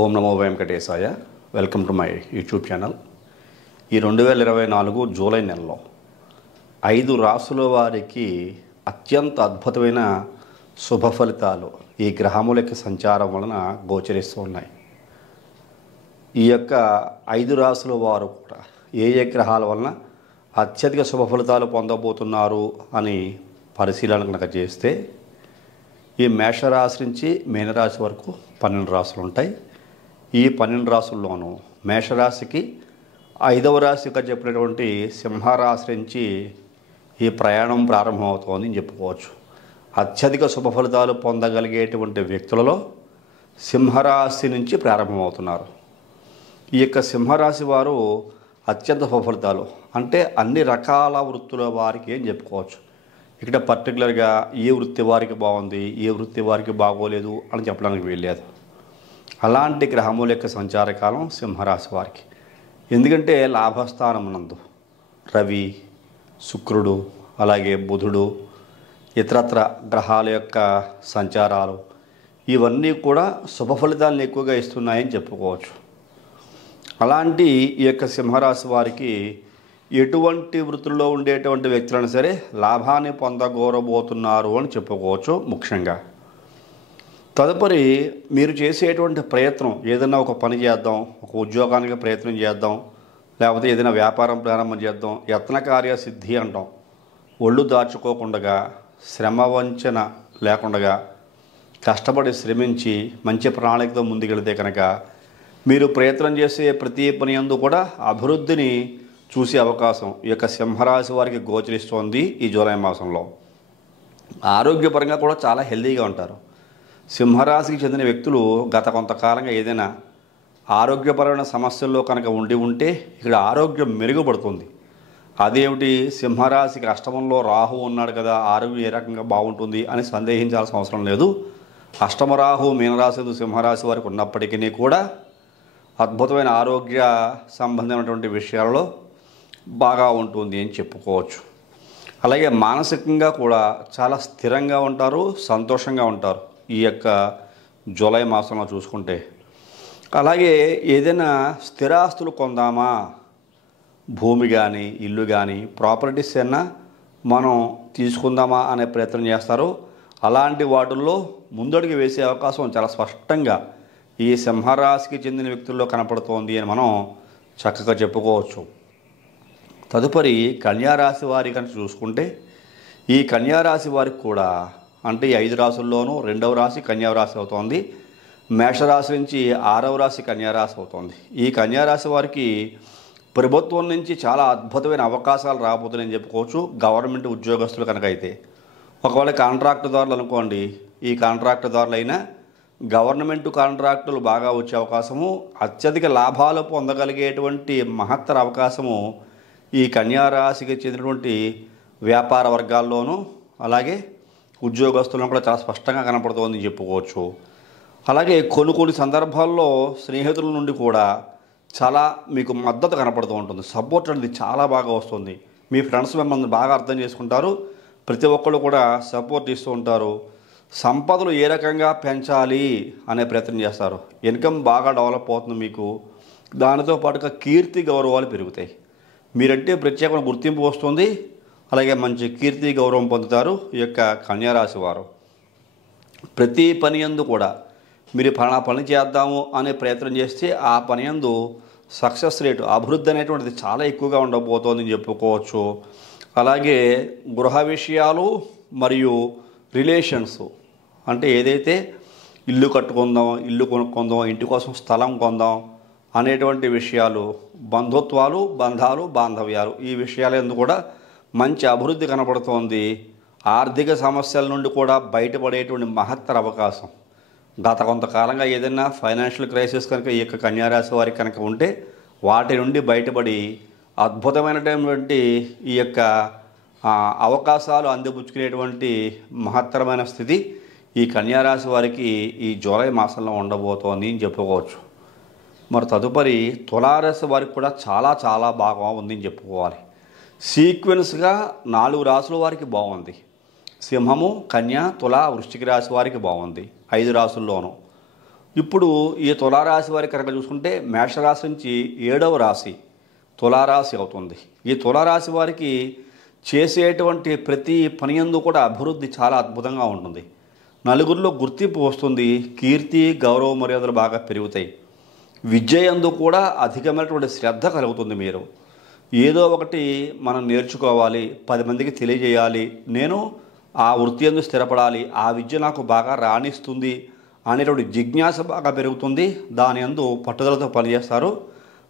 Om Namo Venkatesaya. Welcome to my YouTube channel. ఈ 2024 July నెలలో 5 రాసుల వారికి అత్యంత అద్భుతమైన శుభ ఫలితాలు ఈ గ్రహముల యొక్క సంచారం వలన గోచరిస్తూ ఉన్నాయి. ఈ యొక్క 5 రాసుల వారు కూడా ఏ గ్రహాల వలన అత్యధిక శుభ ఫలితాలు పొందబోతున్నారు అని పరిశీలన కనుక చేస్తే ఈ మేషరాశి నుంచి మీనరాశి వరకు 12 రాశులు ఉంటాయి. ఈ 12 రాశుల్లోనూ మేషరాశికి 5వ రాశిగా చెప్పినటువంటి సింహరాశి నుంచి ఈ ప్రయాణం ప్రారంభమవుతోంది అని చెప్పుకోవచ్చు. అత్యధిక శుభ ఫలితాలు పొందగలిగేటువంటి వ్యక్తులలో సింహరాశి నుంచి ప్రారంభమవుతున్నారు. ఈ యొక్క సింహరాశి వారు అత్యంత శుభ ఫలితాలు అంటే అన్ని రకాల వృత్తుల వారికి అని చెప్పుకోవచ్చు. ఇక్కడ పర్టికులర్గా ఏ వృత్తి వారికి బాగుంది, ఏ వృత్తి వారికి బాగోలేదు అని చెప్పడానికి వీల్లేదు. అలాంటి గ్రహముల యొక్క సంచారకాలం సింహరాశి వారికి. ఎందుకంటే లాభస్థానం నందు రవి, శుక్రుడు, అలాగే బుధుడు, ఇతరత్ర గ్రహాల యొక్క సంచారాలు ఇవన్నీ కూడా శుభ ఫలితాలను ఎక్కువగా ఇస్తున్నాయని చెప్పుకోవచ్చు. అలాంటి ఈ యొక్క సింహరాశి వారికి ఎటువంటి వృత్తుల్లో ఉండేటువంటి వ్యక్తులను సరే లాభాన్ని పొందగోరబోతున్నారు అని చెప్పుకోవచ్చు. ముఖ్యంగా తదుపరి మీరు చేసేటువంటి ప్రయత్నం ఏదైనా ఒక పని చేద్దాం, ఒక ఉద్యోగానికి ప్రయత్నం చేద్దాం, లేకపోతే ఏదైనా వ్యాపారం ప్రారంభం చేద్దాం, యత్న కార్య సిద్ధి అంటాం. ఒళ్ళు దాచుకోకుండా, శ్రమ వంచన లేకుండా కష్టపడి శ్రమించి మంచి ప్రణాళికతో ముందుకెళ్తే కనుక మీరు ప్రయత్నం చేసే ప్రతి పని యందు కూడా అభివృద్ధిని చూసే అవకాశం ఈ యొక్క సింహరాశి వారికి గోచరిస్తోంది. ఈ జూలై మాసంలో ఆరోగ్యపరంగా కూడా చాలా హెల్తీగా ఉంటారు. సింహరాశికి చెందిన వ్యక్తులు గత కొంతకాలంగా ఏదైనా ఆరోగ్యపరమైన సమస్యల్లో కనుక ఉంటే ఇక్కడ ఆరోగ్యం మెరుగుపడుతుంది. అదేమిటి, సింహరాశికి అష్టమంలో రాహు ఉన్నాడు కదా, ఆరోగ్యం ఏ రకంగా బాగుంటుంది అని సందేహించాల్సిన అవసరం లేదు. అష్టమ రాహు మీనరాశి సింహరాశి వారికి ఉన్నప్పటికీ కూడా అద్భుతమైన ఆరోగ్య సంబంధమైనటువంటి విషయాలలో బాగా ఉంటుంది అని చెప్పుకోవచ్చు. అలాగే మానసికంగా కూడా చాలా స్థిరంగా ఉంటారు, సంతోషంగా ఉంటారు ఈ యొక్క జూలై మాసంలో చూసుకుంటే. అలాగే ఏదైనా స్థిరాస్తులు కొందామా, భూమి కానీ ఇల్లు కానీ ప్రాపర్టీస్ అయినా మనం తీసుకుందామా అనే ప్రయత్నం చేస్తారు. అలాంటి వాటిల్లో ముందడుగు వేసే అవకాశం చాలా స్పష్టంగా ఈ సింహరాశికి చెందిన వ్యక్తుల్లో కనపడుతోంది అని మనం చక్కగా చెప్పుకోవచ్చు. తదుపరి కన్యారాశి వారి కనుక చూసుకుంటే ఈ కన్యారాశి వారికి కూడా అంటే ఈ 5 రాశుల్లోనూ 2వ రాశి కన్యారాశి అవుతోంది. మేషరాశి నుంచి 6వ రాశి కన్యారాశి అవుతోంది. ఈ కన్యారాశి వారికి ప్రభుత్వం నుంచి చాలా అద్భుతమైన అవకాశాలు రాబోతున్నాయని చెప్పుకోవచ్చు. గవర్నమెంట్ ఉద్యోగస్తులు కనుక అయితే ఒకవేళ కాంట్రాక్టుదారులు అనుకోండి, ఈ కాంట్రాక్టుదారులైనా గవర్నమెంట్ కాంట్రాక్టులు బాగా వచ్చే అవకాశము, అత్యధిక లాభాలు పొందగలిగేటువంటి మహత్తర అవకాశము ఈ కన్యారాశికి చెందినటువంటి వ్యాపార వర్గాల్లోనూ అలాగే ఉద్యోగస్తులను కూడా చాలా స్పష్టంగా కనపడుతోంది చెప్పుకోవచ్చు. అలాగే కొన్ని సందర్భాల్లో స్నేహితుల నుండి కూడా చాలా మీకు మద్దతు కనపడుతూ ఉంటుంది. సపోర్ట్ అనేది చాలా బాగా వస్తుంది. మీ ఫ్రెండ్స్ మిమ్మల్ని బాగా అర్థం చేసుకుంటారు. ప్రతి ఒక్కళ్ళు కూడా సపోర్ట్ ఇస్తూ ఉంటారు. సంపదలు ఏ రకంగా పెంచాలి అనే ప్రయత్నం చేస్తారు. ఇన్కమ్ బాగా డెవలప్ అవుతుంది మీకు. దానితో పాటుగా కీర్తి గౌరవాలు పెరుగుతాయి. మీరంటే ప్రత్యేకమైన గుర్తింపు వస్తుంది. అలాగే మంచి కీర్తి గౌరవం పొందుతారు ఈ యొక్క కన్యారాశి వారు. ప్రతి పని యందు కూడా మీరు ఫలానా పని చేద్దాము అనే ప్రయత్నం చేస్తే ఆ పని యందు సక్సెస్ రేటు, అభివృద్ధి అనేటువంటిది చాలా ఎక్కువగా ఉండబోతోందని చెప్పుకోవచ్చు. అలాగే గృహ విషయాలు మరియు రిలేషన్స్ అంటే ఏదైతే ఇల్లు కట్టుకుందాం, ఇల్లు కొనుక్కుందాం, ఇంటి కోసం స్థలం కొందాం అనేటువంటి విషయాలు, బంధుత్వాలు, బంధాలు, బాంధవ్యాలు ఈ విషయాల యందు కూడా మంచి అభివృద్ధి కనపడుతోంది. ఆర్థిక సమస్యల నుండి కూడా బయటపడేటువంటి మహత్తర అవకాశం. గత కొంతకాలంగా ఏదైనా ఫైనాన్షియల్ క్రైసిస్ కనుక ఈ యొక్క కన్యారాశి వారికి కనుక ఉంటే వాటి నుండి బయటపడి అద్భుతమైనటువంటి ఈ యొక్క అవకాశాలు అందిపుచ్చుకునేటువంటి మహత్తరమైన స్థితి ఈ కన్యారాశి వారికి ఈ జూలై మాసంలో ఉండబోతోంది అని చెప్పుకోవచ్చు. మరి తదుపరి తులారాశి వారికి కూడా చాలా చాలా బాగా ఉందని చెప్పుకోవాలి. సీక్వెన్స్గా 4 రాశుల వారికి బాగుంది. సింహము, కన్య, తుల, వృశ్చిక రాశి వారికి బాగుంది 5 రాశుల్లోనూ. ఇప్పుడు ఈ తులారాశి వారికి కనుక చూసుకుంటే మేషరాశి నుంచి 7వ రాశి తులారాశి అవుతుంది. ఈ తులారాశి వారికి చేసేటువంటి ప్రతి పని యందు కూడా అభివృద్ధి చాలా అద్భుతంగా ఉంటుంది. నలుగురిలో గుర్తింపు వస్తుంది. కీర్తి గౌరవ మర్యాదలు బాగా పెరుగుతాయి. విద్య యందు కూడా అధికమైనటువంటి శ్రద్ధ కలుగుతుంది. మీరు ఏదో ఒకటి మనం నేర్చుకోవాలి, 10 మందికి తెలియజేయాలి, నేను ఆ వృత్తి యందు స్థిరపడాలి, ఆ విద్య నాకు బాగా రాణిస్తుంది అనేటువంటి జిజ్ఞాస బాగా పెరుగుతుంది. దాని యందు పట్టుదలతో పనిచేస్తారు.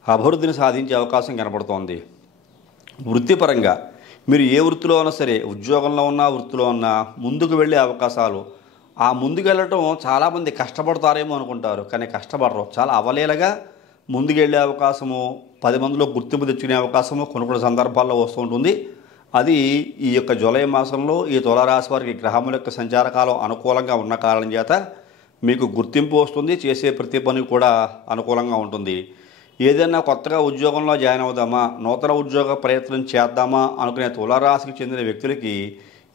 అభివృద్ధిని సాధించే అవకాశం కనపడుతోంది. వృత్తిపరంగా మీరు ఏ వృత్తిలో ఉన్నా సరే, ఉద్యోగంలో ఉన్నా వృత్తిలో ఉన్నా ముందుకు వెళ్ళే అవకాశాలు, ఆ ముందుకు వెళ్ళటం చాలామంది కష్టపడతారేమో అనుకుంటారు, కానీ కష్టపడరు. చాలా అవలీలగా ముందుకు వెళ్ళే అవకాశము, 10 మందిలో గుర్తింపు తెచ్చుకునే అవకాశము కొన్ని సందర్భాల్లో వస్తూ ఉంటుంది. అది ఈ యొక్క జూలై మాసంలో ఈ తులారాశి వారికి గ్రహముల యొక్క సంచారకాలం అనుకూలంగా ఉన్న కారణం చేత మీకు గుర్తింపు వస్తుంది. చేసే ప్రతి పని కూడా అనుకూలంగా ఉంటుంది. ఏదైనా కొత్తగా ఉద్యోగంలో జాయిన్ అవుదామా, నూతన ఉద్యోగ ప్రయత్నం చేద్దామా అనుకునే తులారాశికి చెందిన వ్యక్తులకి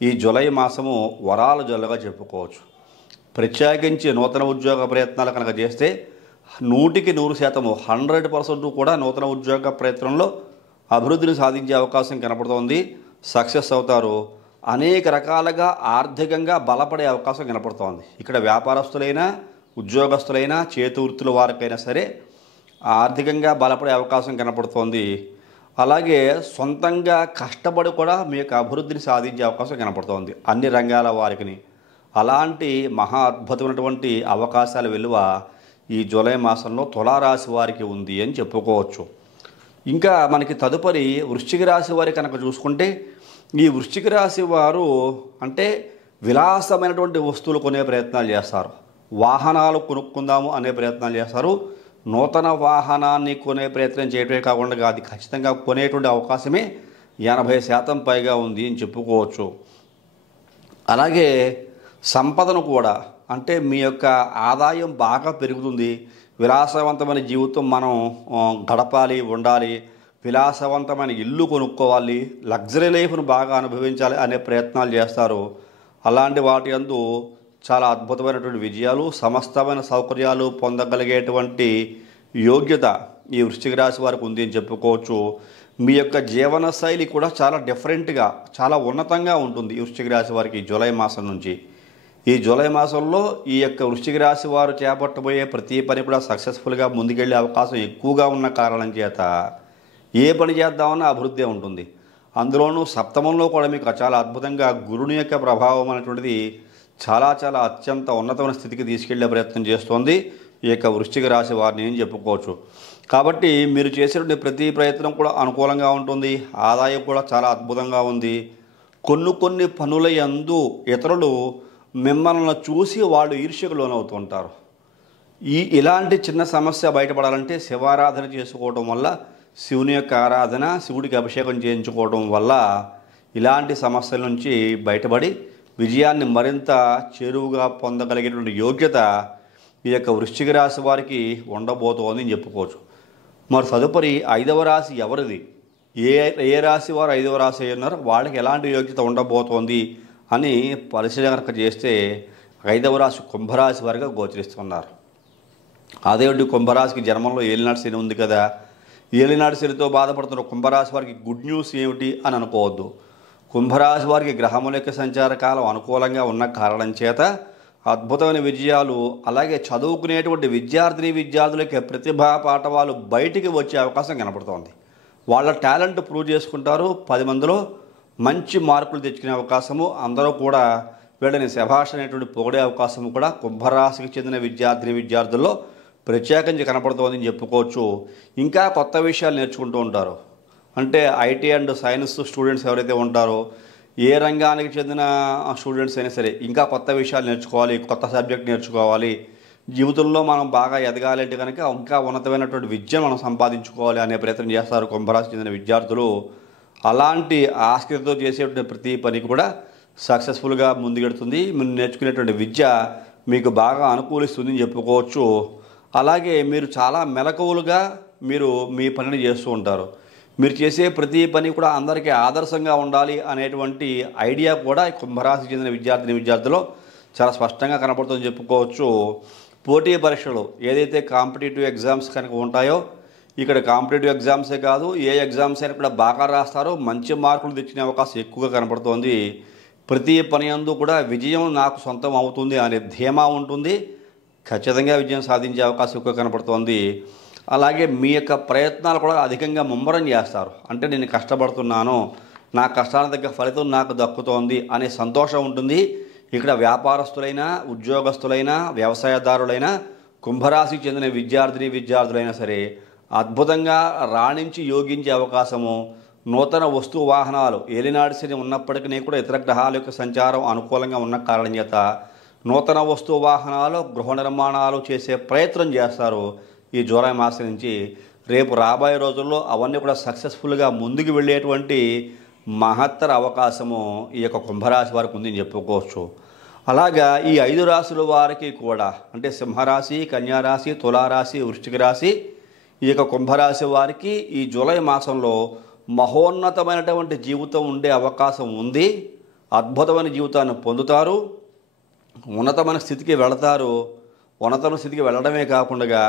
ఈ జూలై మాసము వరాల జల్లుగా చెప్పుకోవచ్చు. ప్రత్యేకించి నూతన ఉద్యోగ ప్రయత్నాలు కనుక చేస్తే 100% 100% కూడా నూతన ఉద్యోగ ప్రయత్నంలో అభివృద్ధిని సాధించే అవకాశం కనపడుతోంది. సక్సెస్ అవుతారు. అనేక రకాలుగా ఆర్థికంగా బలపడే అవకాశం కనపడుతోంది. ఇక్కడ వ్యాపారస్తులైనా ఉద్యోగస్తులైనా చేతి వృత్తుల వారికైనా సరే ఆర్థికంగా బలపడే అవకాశం కనపడుతోంది. అలాగే సొంతంగా కష్టపడి కూడా మీ యొక్క అభివృద్ధిని సాధించే అవకాశం కనపడుతోంది అన్ని రంగాల వారికి. అలాంటి మహా అద్భుతమైనటువంటి అవకాశాల విలువ ఈ జూలై మాసంలో తులారాశి వారికి ఉంది అని చెప్పుకోవచ్చు. ఇంకా మనకి తదుపరి వృశ్చిక రాశి వారి కనుక చూసుకుంటే, ఈ వృశ్చిక రాశి వారు అంటే విలాసమైనటువంటి వస్తువులు కొనే ప్రయత్నాలు చేస్తారు. వాహనాలు కొనుక్కుందాము అనే ప్రయత్నాలు చేస్తారు. నూతన వాహనాన్ని కొనే ప్రయత్నం చేయడమే కాకుండా అది ఖచ్చితంగా కొనేటువంటి అవకాశమే 80% పైగా ఉంది అని చెప్పుకోవచ్చు. అలాగే సంపదను కూడా, అంటే మీ యొక్క ఆదాయం బాగా పెరుగుతుంది. విలాసవంతమైన జీవితం మనం గడపాలి, ఉండాలి, విలాసవంతమైన ఇల్లు కొనుక్కోవాలి, లగ్జరీ లైఫ్ను బాగా అనుభవించాలి అనే ప్రయత్నాలు చేస్తారు. అలాంటి వాటి యందు చాలా అద్భుతమైనటువంటి విజయాలు, సమస్తమైన సౌకర్యాలు పొందగలిగేటువంటి యోగ్యత ఈ వృశ్చిక రాశి వారికి ఉంది అని చెప్పుకోవచ్చు. మీ యొక్క జీవన శైలి కూడా చాలా డిఫరెంట్గా, చాలా ఉన్నతంగా ఉంటుంది ఈ వృశ్చిక రాశి వారికి జూలై మాసం నుంచి. ఈ జూలై మాసంలో ఈ యొక్క వృశ్చిక రాశి వారు చేపట్టబోయే ప్రతి పని కూడా సక్సెస్ఫుల్గా ముందుకెళ్లే అవకాశం ఎక్కువగా ఉన్న కారణం చేత ఏ పని చేద్దామన్నా అభివృద్ధి ఉంటుంది. అందులోనూ సప్తమంలో కూడా మీకు చాలా అద్భుతంగా గురుని యొక్క ప్రభావం అనేటువంటిది చాలా చాలా అత్యంత ఉన్నతమైన స్థితికి తీసుకెళ్లే ప్రయత్నం చేస్తోంది ఈ యొక్క వృశ్చిక రాశి వారిని అని చెప్పుకోవచ్చు. కాబట్టి మీరు చేసేటువంటి ప్రతి ప్రయత్నం కూడా అనుకూలంగా ఉంటుంది. ఆదాయం కూడా చాలా అద్భుతంగా ఉంది. కొన్ని పనుల యందు ఇతరులు మిమ్మల్ని చూసి వాళ్ళు ఈర్ష్యకు లోనవుతుంటారు. ఇలాంటి చిన్న సమస్య బయటపడాలంటే శివారాధన చేసుకోవడం వల్ల, శివుని యొక్క ఆరాధన, శివుడికి అభిషేకం చేయించుకోవడం వల్ల ఇలాంటి సమస్యల నుంచి బయటపడి విజయాన్ని మరింత చేరువుగా పొందగలిగేటువంటి యోగ్యత ఈ యొక్క వృశ్చిక రాశి వారికి ఉండబోతోంది అని చెప్పుకోవచ్చు. మరి తదుపరి 5వ రాశి ఎవరిది, ఏ రాశి వారు 5వ రాశి అయి ఉన్నారో వాళ్ళకి ఎలాంటి యోగ్యత ఉండబోతోంది అని పరిశీలన చేస్తే 5వ రాశి కుంభరాశి వారిగా గోచరిస్తున్నారు. అదేంటి, కుంభరాశికి జన్మంలో ఏలినాటి శని ఉంది కదా, ఏలినాటి శనితో బాధపడుతున్న కుంభరాశి వారికి గుడ్ న్యూస్ ఏమిటి అని అనుకోవద్దు. కుంభరాశి వారికి గ్రహముల యొక్క సంచార కాలం అనుకూలంగా ఉన్న కారణం చేత అద్భుతమైన విజయాలు, అలాగే చదువుకునేటువంటి విద్యార్థులకి ప్రతిభా పాఠవాలు బయటికి వచ్చే అవకాశం కనపడుతోంది. వాళ్ళ టాలెంట్ ప్రూవ్ చేసుకుంటారు. 10 మందిలో మంచి మార్కులు తెచ్చుకునే అవకాశము, అందరూ కూడా వీళ్ళని శభాష్ అనేటువంటి పొగిడే అవకాశము కూడా కుంభరాశికి చెందిన విద్యార్థుల్లో ప్రత్యేకించి కనపడుతోందని చెప్పుకోవచ్చు. ఇంకా కొత్త విషయాలు నేర్చుకుంటూ ఉంటారు. అంటే ఐటీ అండ్ సైన్స్ స్టూడెంట్స్ ఎవరైతే ఉంటారో, ఏ రంగానికి చెందిన స్టూడెంట్స్ అయినా సరే ఇంకా కొత్త విషయాలు నేర్చుకోవాలి, కొత్త సబ్జెక్ట్ నేర్చుకోవాలి, జీవితంలో మనం బాగా ఎదగాలంటే కనుక ఇంకా ఉన్నతమైనటువంటి విద్యను మనం సంపాదించుకోవాలి అనే ప్రయత్నం చేస్తారు కుంభరాశికి చెందిన విద్యార్థులు. అలాంటి ఆసక్తితో చేసేటువంటి ప్రతి పని కూడా సక్సెస్ఫుల్గా ముందుకెడుతుంది. మీరు నేర్చుకునేటువంటి విద్య మీకు బాగా అనుకూలిస్తుందని చెప్పుకోవచ్చు. అలాగే మీరు చాలా మెలకువలుగా మీరు మీ పనిని చేస్తూ ఉంటారు. మీరు చేసే ప్రతి పని కూడా అందరికీ ఆదర్శంగా ఉండాలి అనేటువంటి ఐడియా కూడా కుంభరాశికి చెందిన విద్యార్థుల్లో చాలా స్పష్టంగా కనపడుతుందని చెప్పుకోవచ్చు. పోటీ పరీక్షలు ఏదైతే కాంపిటేటివ్ ఎగ్జామ్స్ కనుక ఉంటాయో ఇక్కడ కాంపిటేటివ్ ఎగ్జామ్సే కాదు ఏ ఎగ్జామ్స్ అయినా కూడా బాగా రాస్తారో మంచి మార్కులు తెచ్చిన అవకాశం ఎక్కువగా కనపడుతోంది. ప్రతి పని యందు కూడా విజయం నాకు సొంతం అవుతుంది అనే ధీమా ఉంటుంది. ఖచ్చితంగా విజయం సాధించే అవకాశం ఎక్కువ కనపడుతోంది. అలాగే మీ యొక్క ప్రయత్నాలు కూడా అధికంగా ముమ్మరం చేస్తారు. అంటే నేను కష్టపడుతున్నాను, నా కష్టానికి తగ్గ ఫలితం నాకు దక్కుతోంది అనే సంతోషం ఉంటుంది. ఇక్కడ వ్యాపారస్తులైనా ఉద్యోగస్తులైనా వ్యవసాయదారులైనా కుంభరాశికి చెందిన విద్యార్థులైనా సరే అద్భుతంగా రాణించి యోగించే అవకాశము, నూతన వస్తు వాహనాలు ఏలినాటి శని ఉన్నప్పటికీ కూడా ఇతర గ్రహాల యొక్క సంచారం అనుకూలంగా ఉన్న కారణం చేత నూతన వస్తు వాహనాలు గృహ నిర్మాణాలు చేసే ప్రయత్నం చేస్తారు. ఈ జూలై మాసం నుంచి రేపు రాబోయే రోజుల్లో అవన్నీ కూడా సక్సెస్ఫుల్గా ముందుకు వెళ్ళేటువంటి మహత్తర అవకాశము ఈ యొక్క కుంభరాశి వారికి ఉందని చెప్పుకోవచ్చు. అలాగా ఈ 5 రాశుల వారికి కూడా అంటే సింహరాశి, కన్యారాశి, తులారాశి, వృశ్చిక రాశి, ఈ యొక్క కుంభరాశి వారికి ఈ జూలై మాసంలో మహోన్నతమైనటువంటి జీవితం ఉండే అవకాశం ఉంది. అద్భుతమైన జీవితాన్ని పొందుతారు, ఉన్నతమైన స్థితికి వెళతారు. ఉన్నతమైన స్థితికి వెళ్ళడమే కాకుండా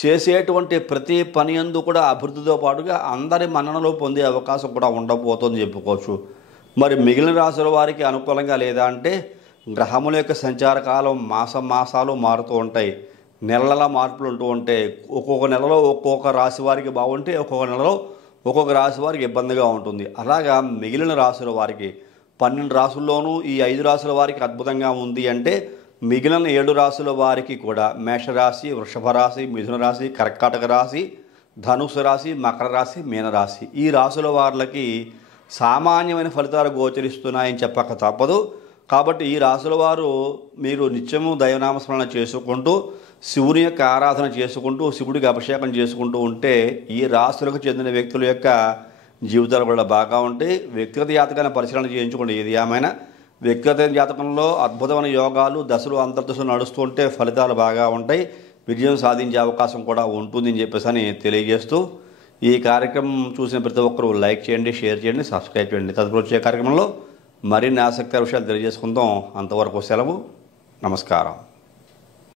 చేసేటువంటి ప్రతి పని యందు కూడా అభివృద్ధితో పాటుగా అందరి మన్ననలు పొందే అవకాశం కూడా ఉండబోతోంది చెప్పుకోవచ్చు. మరి మిగిలిన రాశుల వారికి అనుకూలంగా లేదా అంటే గ్రహముల యొక్క సంచార కాలం మాసాలు మారుతూ ఉంటాయి, నెలల మార్పులు ఉంటూ ఉంటాయి. ఒక్కొక్క నెలలో ఒక్కొక్క రాశి వారికి బాగుంటే ఒక్కొక్క నెలలో ఒక్కొక్క రాశి వారికి ఇబ్బందిగా ఉంటుంది. అలాగా మిగిలిన రాశుల వారికి 12 రాశుల్లోనూ ఈ 5 రాశుల వారికి అద్భుతంగా ఉంది అంటే మిగిలిన 7 రాశుల వారికి కూడా మేషరాశి, వృషభ రాశి, మిథున రాశి, కర్కాటక రాశి, ధనుసు రాశి, మకర రాశి, మీనరాశి ఈ రాశుల వారికి సామాన్యమైన ఫలితాలు గోచరిస్తున్నాయని చెప్పక తప్పదు. కాబట్టి ఈ రాశుల వారు మీరు నిత్యము దైవనామస్మరణ చేసుకుంటూ శివుని యొక్క ఆరాధన చేసుకుంటూ శివుడికి అభిషేకం చేసుకుంటూ ఉంటే ఈ రాశులకు చెందిన వ్యక్తుల యొక్క జీవితాలు కూడా బాగా ఉంటాయి. వ్యక్తిగత జాతకాన్ని పరిశీలన చేయించుకోండి. ఏది ఏమైనా వ్యక్తిగత జాతకంలో అద్భుతమైన యోగాలు దశలు అంతర్దశలు నడుస్తుంటే ఫలితాలు బాగా ఉంటాయి, విజయం సాధించే అవకాశం కూడా ఉంటుందని చెప్పేసి తెలియజేస్తూ ఈ కార్యక్రమం చూసిన ప్రతి ఒక్కరూ లైక్ చేయండి, షేర్ చేయండి, సబ్స్క్రైబ్ చేయండి. తదుపరి వచ్చే కార్యక్రమంలో మరిన్ని ఆసక్తికర విషయాలు తెలియజేసుకుందాం. అంతవరకు సెలవు. నమస్కారం.